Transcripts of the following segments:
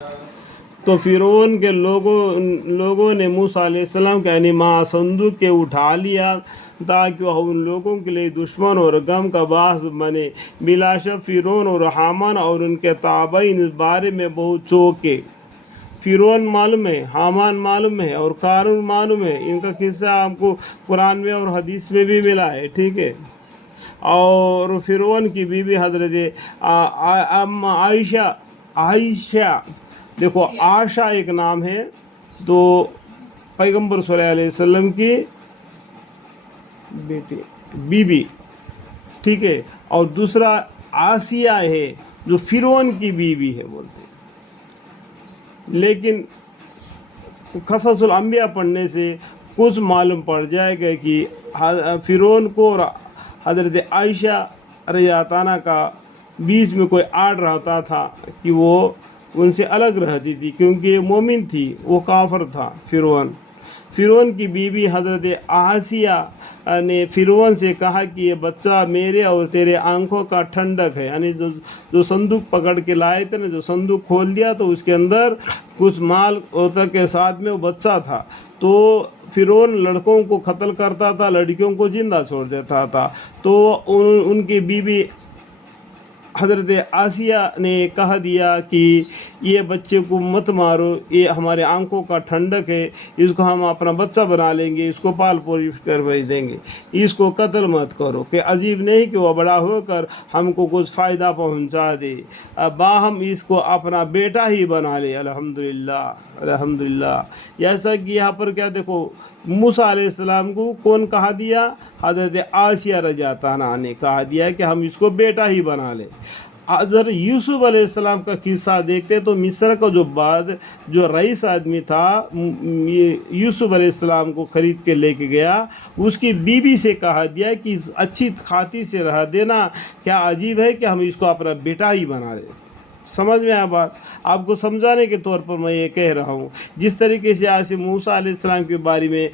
تو فرعون کے لوگوں نے موسیٰ علیہ السلام کا یعنی صندوق کے اٹھا لیا تاکہ وہ ان لوگوں کے لیے دشمن اور غم کا باعث بنے۔ بلا شک فرعون اور حامان اور ان کے تابعین اس بارے میں بہت چوکے۔ فرعون معلوم ہے، حامان معلوم ہے اور قارون معلوم ہے، ان کا قصہ آپ کو قرآن میں اور حدیث میں بھی ملا ہے، ٹھیک ہے۔ اور فرعون کی بیوی حضرت عائشہ، دیکھو عائشہ ایک نام ہے، تو پیغمبر صلی اللہ علیہ وسلم کی بیٹی بیوی، ٹھیک ہے۔ اور دوسرا آسیہ ہے جو فرعون کی بیوی ہے بولتے ہیں۔ لیکن قصص الانبیاء پڑھنے سے کچھ معلوم پڑ جائے گا کہ فرعون کو اور حضرت عائشہ رضی اللہ عنہا کا بیچ میں کوئی آڑ رہتا تھا کہ وہ ان سے الگ رہتی تھی، کیونکہ یہ مومن تھی، وہ کافر تھا فرعون کی بیوی حضرت آسیہ نے فرعون سے کہا کہ یہ بچہ میرے اور تیرے آنکھوں کا ٹھنڈک ہے، یعنی جو صندوق پکڑ کے لائے تھے نا، جو صندوق کھول دیا تو اس کے اندر کچھ مال ہوتا کے ساتھ میں وہ بچہ تھا، تو فرعون لڑکوں کو قتل کرتا تھا، لڑکیوں کو زندہ چھوڑ دیتا تھا۔ تو ان کی بیوی حضرت آسیہ نے کہہ دیا کہ یہ بچے کو مت مارو، یہ ہمارے آنکھوں کا ٹھنڈک ہے، اس کو ہم اپنا بچہ بنا لیں گے، اس کو پال پوش کر بھیج دیں گے، اس کو قتل مت کرو، کہ عجیب نہیں کہ وہ بڑا ہو کر ہم کو کچھ فائدہ پہنچا دے، باہم اس کو اپنا بیٹا ہی بنا لے۔ الحمدللہ ایسا کہ یہاں پر کیا دیکھو، موسیٰ علیہ السلام کو کون کہا دیا؟ حضرت عائشہ رضی اللہ عنہا نے کہا دیا کہ ہم اس کو بیٹا ہی بنا لیں۔ حضرت یوسف علیہ السلام کا قصہ دیکھتے تو مصر کا جو رئیس آدمی تھا، یوسف علیہ السلام کو خرید کے لے کے گیا، اس کی بیوی سے کہا دیا کہ اچھی خاطی سے رہ دینا، کیا عجیب ہے کہ ہم اس کو اپنا بیٹا ہی بنا لیں۔ سمجھ میں آیا بات؟ آپ کو سمجھانے کے طور پر میں یہ کہہ رہا ہوں، جس طریقے سے آج موسیٰ علیہ السلام کے بارے میں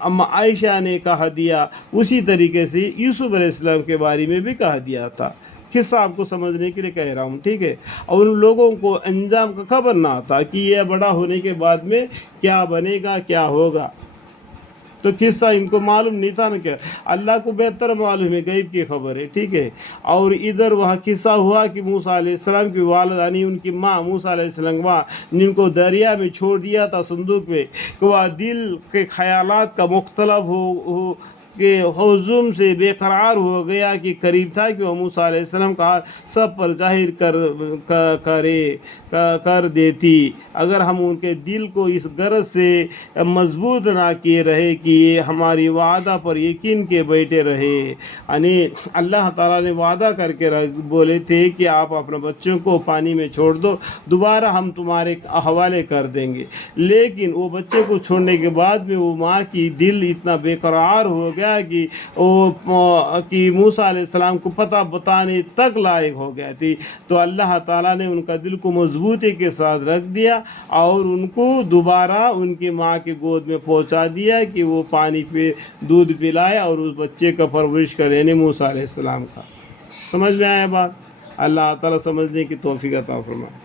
عائشہ نے کہا دیا، اسی طریقے سے یوسف علیہ السلام کے بارے میں بھی کہا دیا تھا۔ قصہ آپ کو سمجھنے کے لیے کہہ رہا ہوں، ٹھیک ہے۔ اور ان لوگوں کو انجام کا خبر نہ تھا کہ یہ بڑا ہونے کے بعد میں کیا بنے گا، کیا ہوگا، تو قصہ ان کو معلوم نہیں تھا نا، کہ اللہ کو بہتر معلوم ہے، غیب کی خبر ہے، ٹھیک ہے۔ اور ادھر وہاں قصہ ہوا کہ موسیٰ علیہ السلام کی والدہ یعنی ان کی ماں موسیٰ علیہ السلام ماں، جن کو دریا میں چھوڑ دیا تھا صندوق میں، کہ وہ دل کے خیالات کا مختلف ہو کہ ہجوم سے بے قرار ہو گیا، کہ قریب تھا کہ وہ موسیٰ علیہ السلام کا سب پر ظاہر کر دیتی، اگر ہم ان کے دل کو اس غرض سے مضبوط نہ کیے رہے کہ یہ ہماری وعدہ پر یقین کے بیٹھے رہے۔ یعنی اللہ تعالیٰ نے وعدہ کر کے بولے تھے کہ آپ اپنے بچوں کو پانی میں چھوڑ دو، دوبارہ ہم تمہارے حوالے کر دیں گے، لیکن وہ بچے کو چھوڑنے کے بعد میں وہ ماں کی دل اتنا بے قرار ہو گیا کہ موسیٰ علیہ السلام کو پتہ بتانے تک لائق ہو گیا تھی، تو اللہ تعالیٰ نے ان کا دل کو مضبوطی کے ساتھ رکھ دیا اور ان کو دوبارہ ان کی ماں کے گود میں پہنچا دیا کہ وہ پانی پہ دودھ پلائے اور اس بچے کا پرورش کرے، یعنی موسیٰ علیہ السلام کا۔ سمجھ میں آیا بات؟ اللہ تعالیٰ سمجھنے کی توفیق عطا فرمائے۔